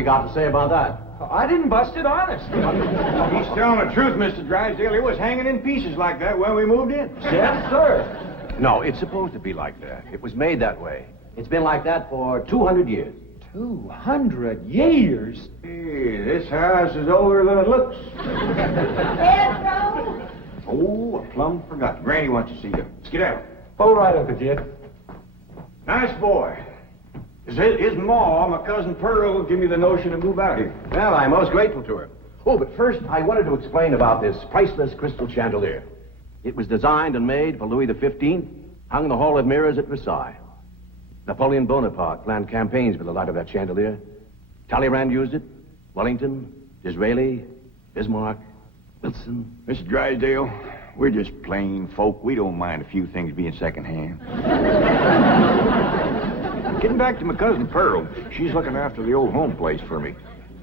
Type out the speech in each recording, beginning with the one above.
you got to say about that? I didn't bust it, honest. He's telling the truth, Mr. Drysdale. It was hanging in pieces like that when we moved in. Yes, sir. No, it's supposed to be like that. It was made that way. It's been like that for 200 years. 200 years? Hey, this house is older than it looks. Pedro? Oh, I plumb forgot. Granny wants to see you. Skedaddle. All right, Uncle Jed. Nice boy. His ma, my cousin Pearl, gave me the notion to move out here. Well, I'm most grateful to her. Oh, but first, I wanted to explain about this priceless crystal chandelier. It was designed and made for Louis XV, hung in the Hall of Mirrors at Versailles. Napoleon Bonaparte planned campaigns with the light of that chandelier. Talleyrand used it. Wellington, Disraeli, Bismarck, Wilson. Mr. Drysdale, we're just plain folk. We don't mind a few things being secondhand. Getting back to my cousin Pearl, she's looking after the old home place for me.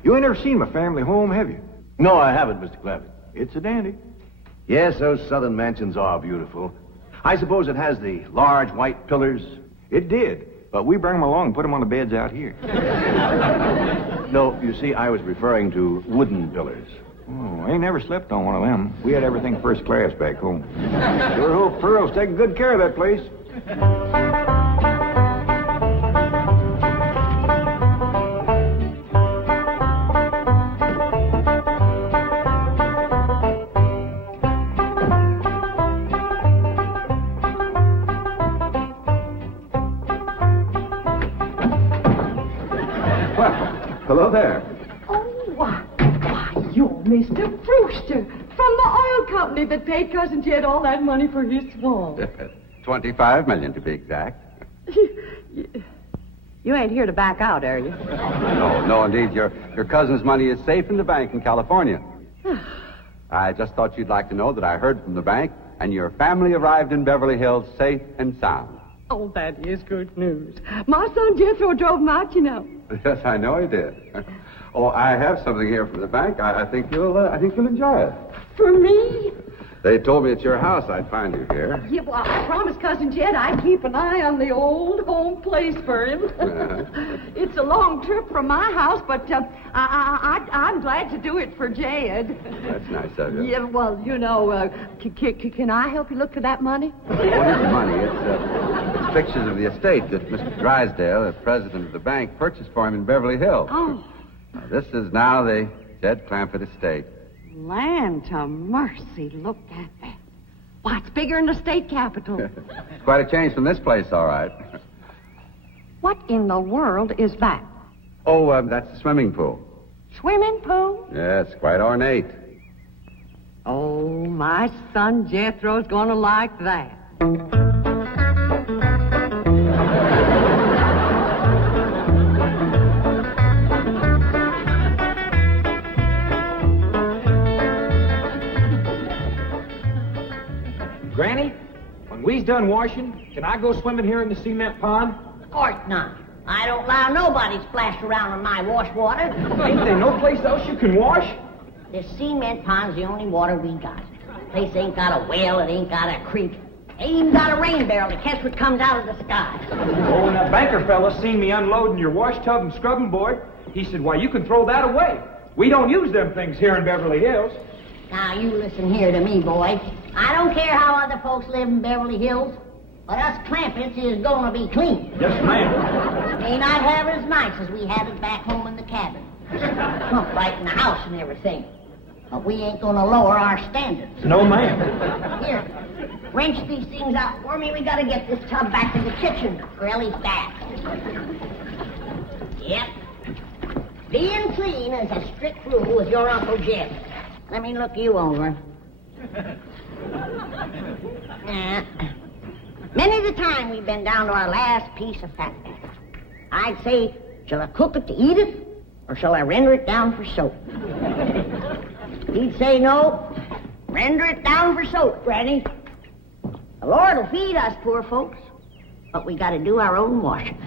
You ain't never seen my family home, have you? No, I haven't, Mr. Clappett. It's a dandy. Yes, those southern mansions are beautiful. I suppose it has the large white pillars. It did, but we bring them along and put them on the beds out here. No, you see, I was referring to wooden pillars. Oh, I ain't never slept on one of them. We had everything first class back home. Sure hope Pearl's taking good care of that place. Hello there. Oh, why, you're Mr. Brewster from the oil company that paid Cousin Jed all that money for his swamp. 25 million to be exact. You ain't here to back out, are you? No, indeed. Your cousin's money is safe in the bank in California. I just thought you'd like to know that I heard from the bank, and your family arrived in Beverly Hills safe and sound. Oh, that is good news. My son Jethro drove him out, you know. Yes, I know he did. Oh, I have something here from the bank. I think you'll enjoy it. For me? They told me at your house I'd find you here. Yeah, well, I promised Cousin Jed I'd keep an eye on the old home place for him. It's a long trip from my house, but I'm glad to do it for Jed. That's nice of you. Yeah, well, you know, can I help you look for that money? What is money? It's pictures of the estate that Mr. Drysdale, the president of the bank, purchased for him in Beverly Hills. Oh. Now, this is now the Jed Clampett estate. Land to mercy, look at that. Why, it's bigger than the state capitol. It's quite a change from this place, all right. What in the world is that? Oh, that's the swimming pool. Swimming pool? Yes, quite ornate. Oh, my son Jethro's gonna like that. Granny, when we's done washing, can I go swimming here in the cement pond? Of course not. I don't allow nobody to splash around in my wash water. Ain't there no place else you can wash? This cement pond's the only water we got. Place ain't got a well, it ain't got a creek. Ain't even got a rain barrel to catch what comes out of the sky. Oh, when that banker fella seen me unloading your wash tub and scrubbing board, he said, why, you can throw that away. We don't use them things here in Beverly Hills. Now, you listen here to me, boy. I don't care how other folks live in Beverly Hills, but us Clampetts is gonna be clean. Yes, ma'am. May not have it as nice as we have it back home in the cabin. Pump right in the house and everything. But we ain't gonna lower our standards. No, ma'am. Here, wrench these things out for me. We gotta get this tub back to the kitchen, or Ellie's back. Yep. Being clean is a strict rule with your Uncle Jed. Let me look you over. Many the time we've been down to our last piece of fat. I'd say, shall I cook it to eat it, or shall I render it down for soap? He'd say, no, render it down for soap, Granny. The Lord will feed us poor folks, but we gotta do our own washing.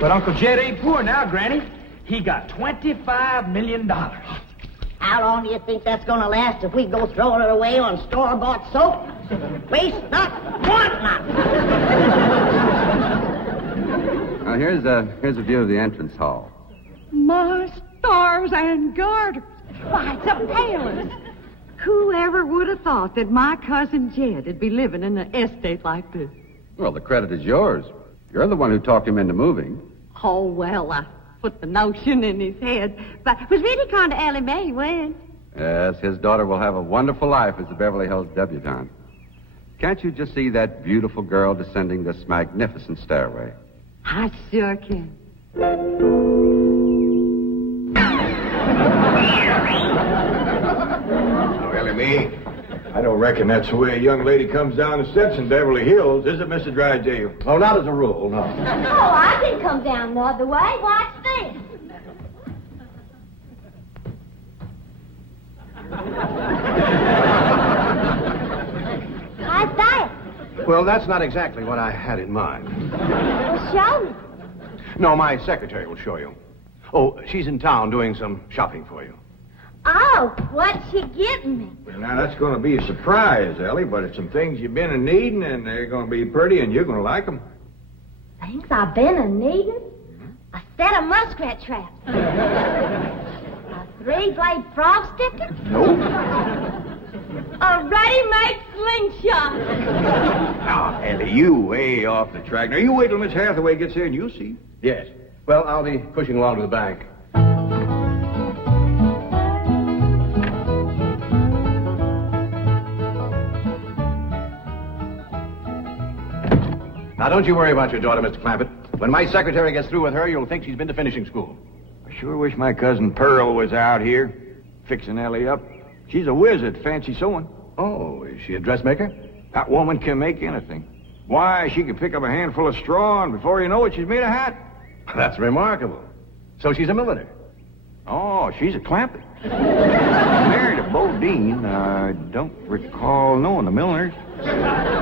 But Uncle Jed ain't poor now, Granny. He got $25 million. How long do you think that's gonna last if we go throwing it away on store-bought soap? Waste not, want not. Now, here's a view of the entrance hall. My stars and garters. Why, it's a palace. Whoever would have thought that my cousin Jed would be living in an estate like this? Well, the credit is yours. You're the one who talked him into moving. Oh, well, I put the notion in his head. But it was really kind of Ellie Mae he went. Yes, his daughter will have a wonderful life as a Beverly Hills debutante. Can't you just see that beautiful girl descending this magnificent stairway? I sure can. Oh, Ellie Mae, I don't reckon that's the way a young lady comes down the steps in Beverly Hills, is it, Mr. Drysdale? Oh, not as a rule, no. Oh, I can come down the other way. Watch this. How's that? Well, that's not exactly what I had in mind. Well, show me. No, my secretary will show you. Oh, she's in town doing some shopping for you. Oh, what's she getting me? Well, now, that's going to be a surprise, Ellie, but it's some things you've been in needing, and they're going to be pretty, and you're going to like them. Things I've been a needing? A set of muskrat traps. A 3-blade frog sticker? Nope. A ready-made slingshot. Now, Ellie, you way off the track. Now, you wait till Miss Hathaway gets here, and you'll see. Yes. Well, I'll be pushing along to the bank. Now, don't you worry about your daughter, Mr. Clampett. When my secretary gets through with her, you'll think she's been to finishing school. I sure wish my cousin Pearl was out here, fixing Ellie up. She's a whiz at fancy sewing. Oh, is she a dressmaker? That woman can make anything. Why, she can pick up a handful of straw, and before you know it, she's made a hat. That's remarkable. So she's a milliner. Oh, she's a Clampett. Married a Bodine. I don't recall knowing the milliners.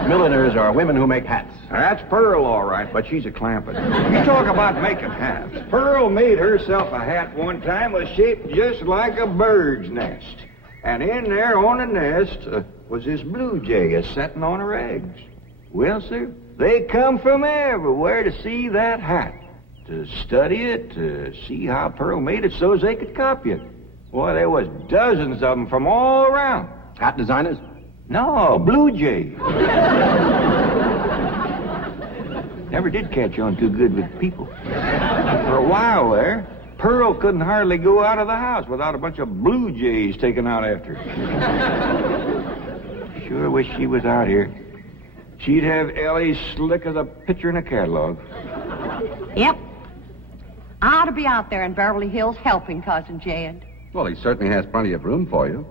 Milliners are women who make hats. That's Pearl, all right, but she's a Clampett. You talk about making hats. Pearl made herself a hat one time was shaped just like a bird's nest. And in there on the nest was this blue jay a-setting on her eggs. Well, sir, they come from everywhere to see that hat, to study it, to see how Pearl made it so as they could copy it. Boy, there was dozens of them from all around. Hat designers? No, blue jay. Never did catch on too good with people. For a while there, Pearl couldn't hardly go out of the house without a bunch of blue jays taken out after her. Sure wish she was out here. She'd have Ellie slick as a picture in a catalog. Yep. I ought to be out there in Beverly Hills helping Cousin Jed. Well, he certainly has plenty of room for you.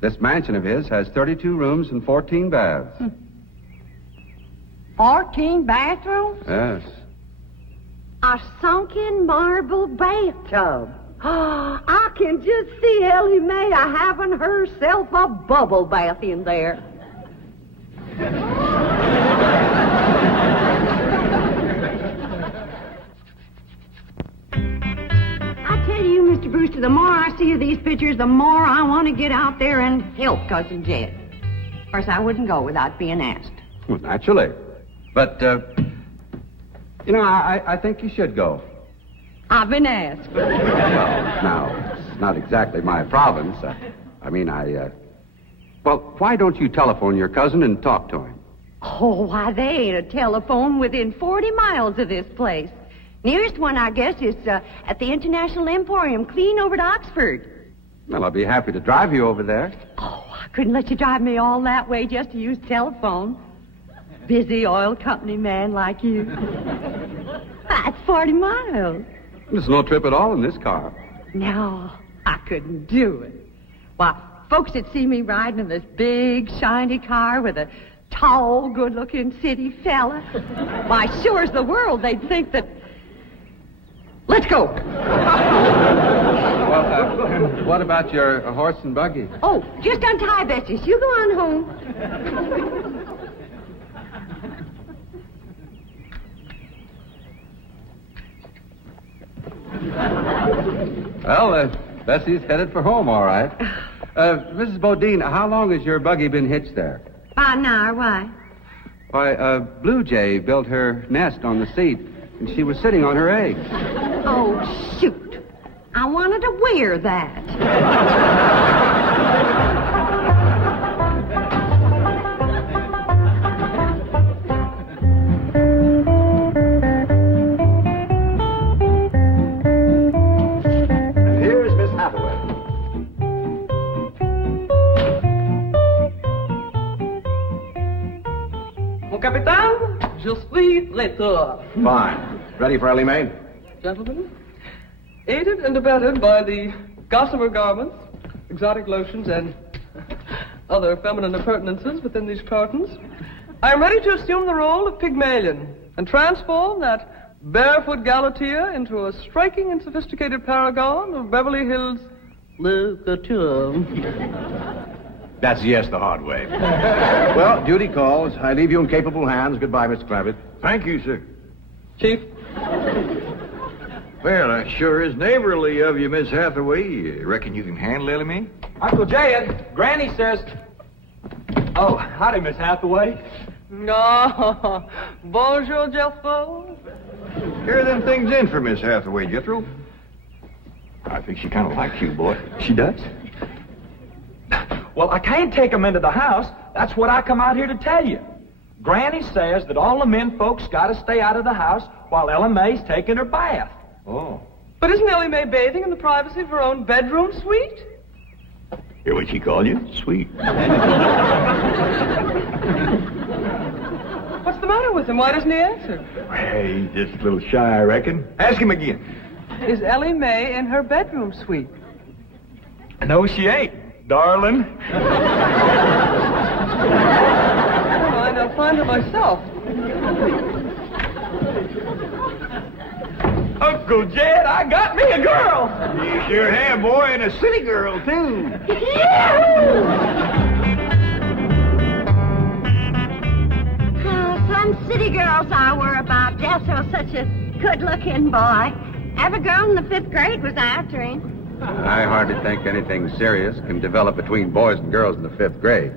This mansion of his has 32 rooms and 14 baths. 14 bathrooms? Yes. A sunken marble bathtub. I can just see Ellie Mae having herself a bubble bath in there. I tell you, Mr. Brewster, the more I see of these pictures, the more I want to get out there and help Cousin Jed. Of course, I wouldn't go without being asked. Well, naturally. But, I think you should go. I've been asked. Well, now, it's not exactly my province. Well, why don't you telephone your cousin and talk to him? Oh, why, there ain't a telephone within 40 miles of this place. Nearest one, I guess, is at the International Emporium, clean over to Oxford. Well, I'll be happy to drive you over there. Oh, I couldn't let you drive me all that way just to use telephone. Busy oil company man like you. That's 40 miles. There's no trip at all in this car. No, I couldn't do it. Why, folks that see me riding in this big, shiny car with a tall, good-looking city fella, why, sure as the world, they'd think that... Let's go. Well, what about your horse and buggy? Oh, just untie Betsy. You go on home. Well, Bessie's headed for home, all right. Mrs. Bodine, how long has your buggy been hitched there? About an hour, why? Why, Blue Jay built her nest on the seat, and she was sitting on her eggs. Oh, shoot. I wanted to wear that. And here's Miss Hathaway. Mon capitaine, je suis traiteur. Fine. Ready for Ellie Mae? Gentlemen, aided and abetted by the gossamer garments, exotic lotions, and other feminine appurtenances within these cartons, I am ready to assume the role of Pygmalion and transform that barefoot galatea into a striking and sophisticated paragon of Beverly Hills literature. That's yes the hard way. Well, duty calls. I leave you in capable hands. Goodbye, Mr. Clavitt. Thank you, sir. Chief, Well, that sure is neighborly of you, Miss Hathaway. You reckon you can handle Ellie Mae? Uncle Jed, Granny says... Oh, howdy, Miss Hathaway. no, bonjour, Jethro. Here are them things in for Miss Hathaway, Jethro. I think she kind of likes you, boy. She does? Well, I can't take them into the house. That's what I come out here to tell you. Granny says that all the men folks got to stay out of the house while Ella Mae's taking her bath. Oh. But isn't Ellie Mae bathing in the privacy of her own bedroom suite? Hear what she called you? Sweet. What's the matter with him? Why doesn't he answer? Hey, he's just a little shy, I reckon. Ask him again. Is Ellie Mae in her bedroom suite? No, she ain't, darling. Fine, I'll find her myself. Uncle Jed, I got me a girl. You sure have, boy, and a city girl, too. Some city girls I were about. Jethro's such a good-looking boy. Every girl in the 5th grade was after him. I hardly think anything serious can develop between boys and girls in the 5th grade.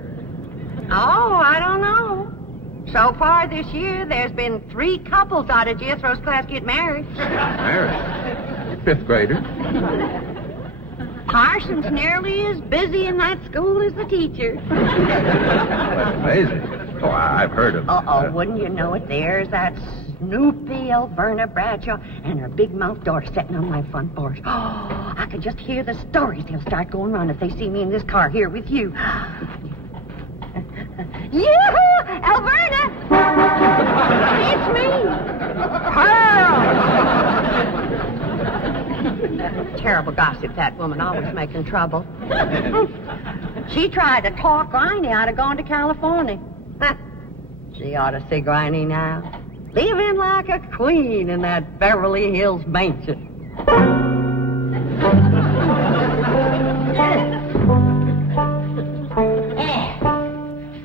Oh, I don't know. So far this year, there's been 3 couples out of Jethro's class get married. Married? 5th grader? Parson's nearly as busy in that school as the teacher. That's amazing. Oh, I've heard of... Uh-oh, wouldn't you know it? There's that Snoopy Alverna Bradshaw and her big mouth daughter sitting on my front porch. Oh, I could just hear the stories they'll start going around if they see me in this car here with you. Yoo-hoo! Alverna! It's me! Pearl! Terrible gossip, that woman, always making trouble. She tried to talk Granny out of going to California. She ought to see Granny now. Living like a queen in that Beverly Hills mansion.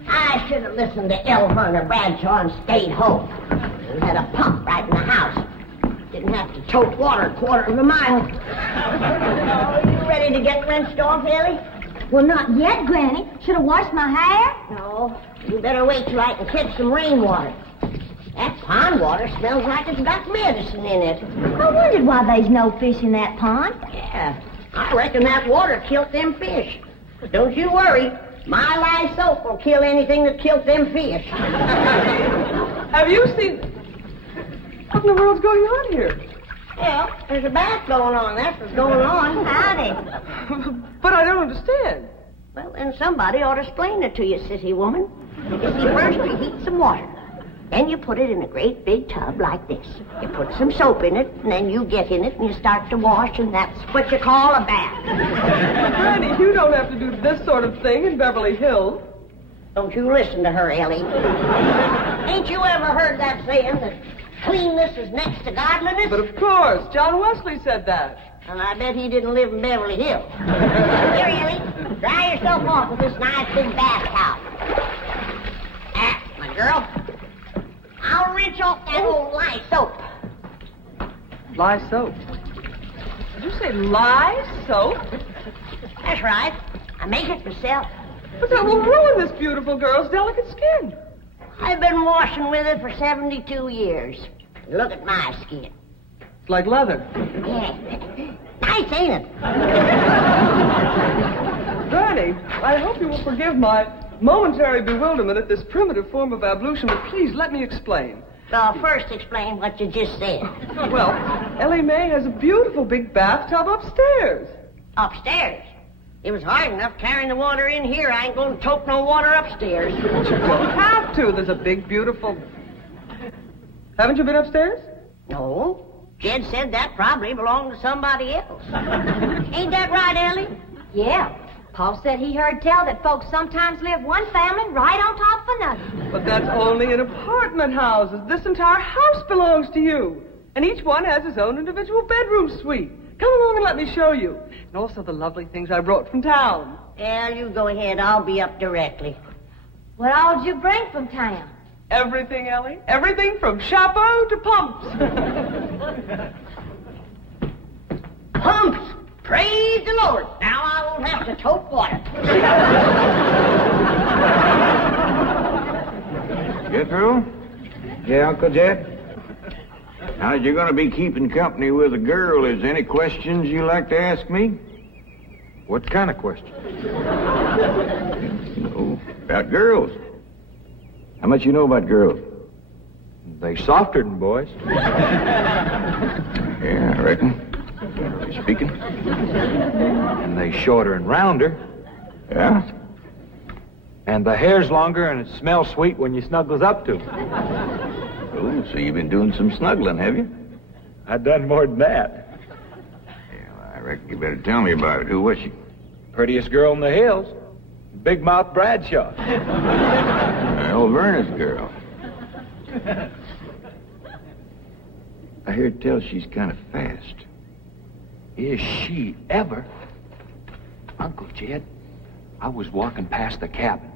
I should have listened to Alverna Bradshaw and stayed home. We had a pump right in the house. Didn't have to tote water a quarter of a mile. You ready to get rinsed off, Ellie? Well, not yet, Granny. Should have washed my hair. No. You better wait till I can catch some rainwater. That pond water smells like it's got medicine in it. I wondered why there's no fish in that pond. Yeah, I reckon that water killed them fish. Don't you worry. My lye soap will kill anything that killed them fish. Have you seen... What in the world's going on here? Well, there's a bath going on. That's what's going on. Howdy. But I don't understand. Well, then somebody ought to explain it to you, sissy woman. You see, first you heat some water. Then you put it in a great big tub like this. You put some soap in it, and then you get in it, and you start to wash, and that's what you call a bath. Granny, you don't have to do this sort of thing in Beverly Hills. Don't you listen to her, Ellie. Ain't you ever heard that saying that cleanness is next to godliness? But of course, John Wesley said that. And I bet he didn't live in Beverly Hills. Here, Ellie, dry yourself off with this nice big bath towel. My girl. I'll rinse off that old lye soap. Lye soap. Did you say lye soap? That's right. I make it myself. But that will ruin this beautiful girl's delicate skin. I've been washing with it for 72 years. Look at my skin. It's like leather. Yeah. Nice, ain't it? Granny, I hope you will forgive my momentary bewilderment at this primitive form of ablution, but please let me explain. Well, first explain what you just said. Well, Ellie Mae has a beautiful big bathtub upstairs. Upstairs? It was hard enough carrying the water in here. I ain't going to tote no water upstairs. You don't have to. There's a big, beautiful... Haven't you been upstairs? No. Jed said that probably belonged to somebody else. Ain't that right, Ellie? Yeah. Paul said he heard tell that folks sometimes live one family right on top of another. But that's only in apartment houses. This entire house belongs to you. And each one has his own individual bedroom suite. Come along and let me show you. And also the lovely things I brought from town. Well, you go ahead. I'll be up directly. What all did you bring from town? Everything, Ellie. Everything from chapeau to pumps. Pumps! Praise the Lord. Now I won't have to tote water. Jethro? Yeah, Uncle Jed? Now, you're going to be keeping company with a girl. Is there any questions you like to ask me? What kind of question? No, about girls. How much you know about girls? They softer than boys. Yeah, I reckon. Generally speaking. And they shorter and rounder. Yeah? And the hair's longer and it smells sweet when you snuggles up to 'em. Oh, so you've been doing some snuggling, have you? I done more than that. Yeah, I reckon you better tell me about it. Who was she? Prettiest girl in the hills. Big Mouth Bradshaw. Well, Verna's girl. I hear tell she's kind of fast. Is she ever? Uncle Jed, I was walking past the cabin,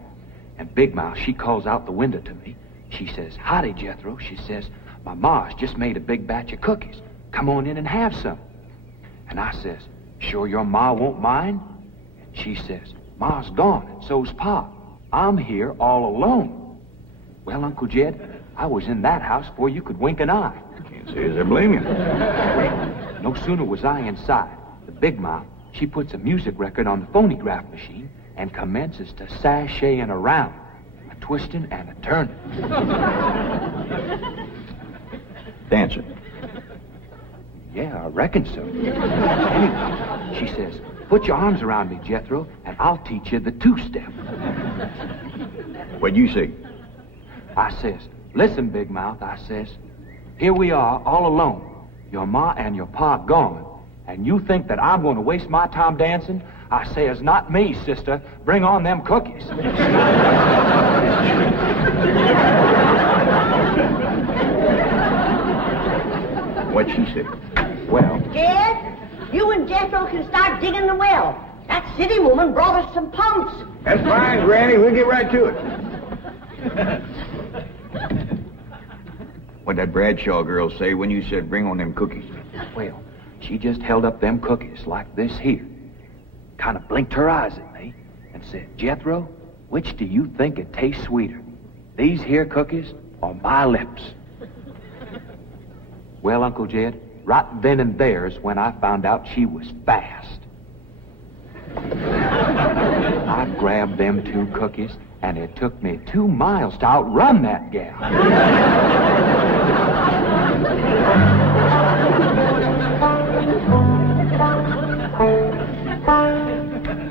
and Big Mouth, she calls out the window to me. She says, "Howdy, Jethro." She says, "My ma's just made a big batch of cookies. Come on in and have some." And I says, "Sure your ma won't mind?" And she says, "Ma's gone, and so's Pa. I'm here all alone." Well, Uncle Jed, I was in that house before you could wink an eye. Can't say as I blame you. No sooner was I inside, the Big Mouth, she puts a music record on the phonograph machine and commences to sashaying around, a twisting and a turning. Dancing. Yeah, I reckon so. Anyway, she says, "Put your arms around me, Jethro, and I'll teach you the two-step." What'd you say? I says, "Listen, Big Mouth," I says, "here we are all alone. Your ma and your pa gone. And you think that I'm going to waste my time dancing?" I says, "Not me, sister. Bring on them cookies." What'd she say? Well, Jed, you and Jethro can start digging the well. That city woman brought us some pumps. That's fine, Granny. We'll get right to it. What'd that Bradshaw girl say when you said bring on them cookies? well, she just held up them cookies like this here, kind of blinked her eyes at me, and said, "Jethro, which do you think it tastes sweeter, these here cookies or my lips?" Well, Uncle Jed, right then and there is when I found out she was fast. I grabbed them two cookies, and it took me 2 miles to outrun that gal.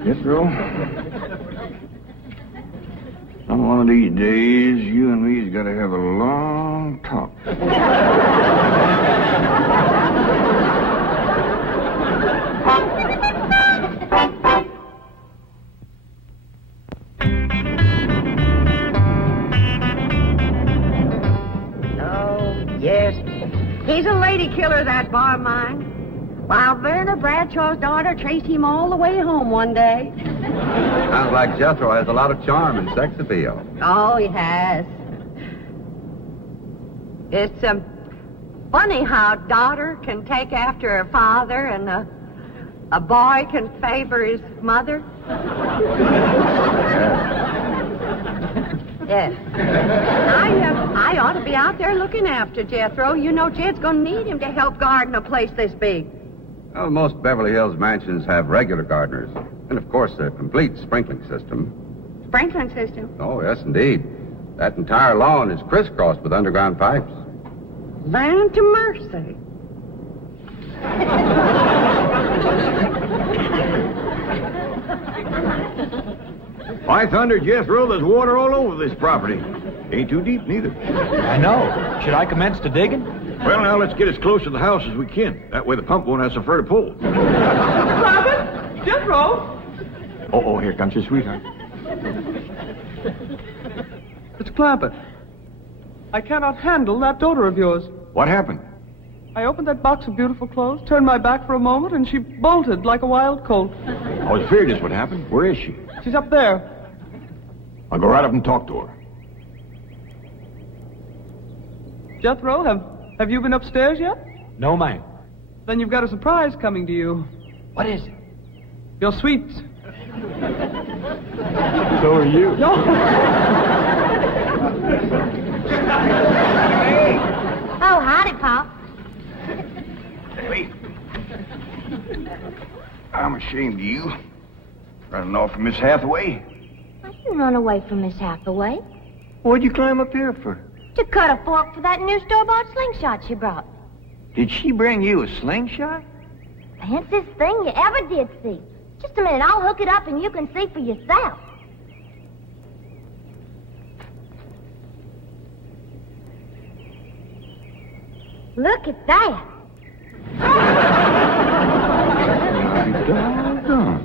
Jethro, on one of these days, you and me's got to have a long talk. Yes. He's a lady killer, that bar of mine. While Verna Bradshaw's daughter traced him all the way home one day. Sounds like Jethro has a lot of charm and sex appeal. Oh, he has. It's funny how a daughter can take after her father and a boy can favor his mother. Yes. I ought to be out there looking after Jethro. You know, Jed's going to need him to help garden a place this big. Well, most Beverly Hills mansions have regular gardeners. And, of course, a complete sprinkling system. Sprinkling system? Oh, yes, indeed. That entire lawn is crisscrossed with underground pipes. Land to mercy. By thunder, Jethro, there's water all over this property. Ain't too deep, neither. I know. Should I commence to digging? Well, now, let's get as close to the house as we can. That way the pump won't have so far to pull. Clampett? Jethro? Oh, here comes your sweetheart. It's Clampett. I cannot handle that daughter of yours. What happened? I opened that box of beautiful clothes, turned my back for a moment, and she bolted like a wild colt. I was afraid this would happen. Where is she? She's up there. I'll go right up and talk to her. Jethro, have you been upstairs yet? No, ma'am. Then you've got a surprise coming to you. What is it? Your sweets. So are you. No. Oh, howdy, Pop. Wait. I'm ashamed of you. Running off from Miss Hathaway. I didn't run away from Miss Hathaway. What'd you climb up here for? To cut a fork for that new store-bought slingshot she brought. Did she bring you a slingshot? Fanciest thing you ever did see. Just a minute, I'll hook it up and you can see for yourself. Look at that. Doggone.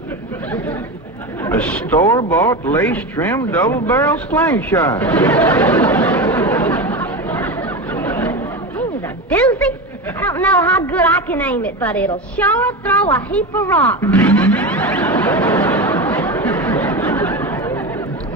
A store-bought, lace-trimmed, double-barrel slingshot. Ain't it a doozy? I don't know how good I can aim it, but it'll sure throw a heap of rocks.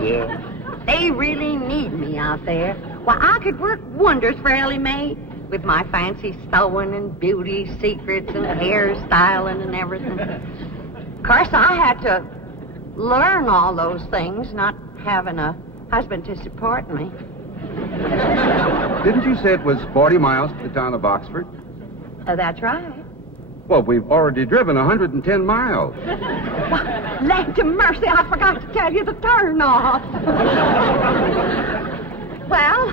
Yeah. They really need me out there. Why, I could work wonders for Ellie Mae with my fancy sewing and beauty secrets and hairstyling and everything. Of course, I had to learn all those things, not having a husband to support me. Didn't you say it was 40 miles to the town of Oxford? That's right. Well, we've already driven 110 miles. Land to mercy, I forgot to tell you the turn off. Well,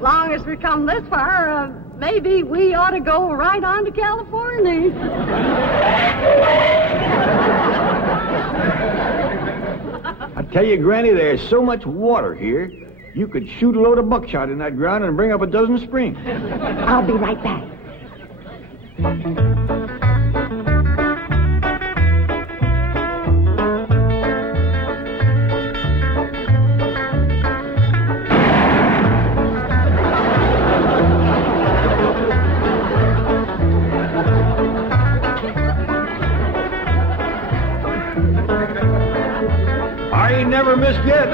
long as we come this far, maybe we ought to go right on to California. I tell you, Granny, there's so much water here, you could shoot a load of buckshot in that ground and bring up a dozen springs. I'll be right back. I ain't never missed yet.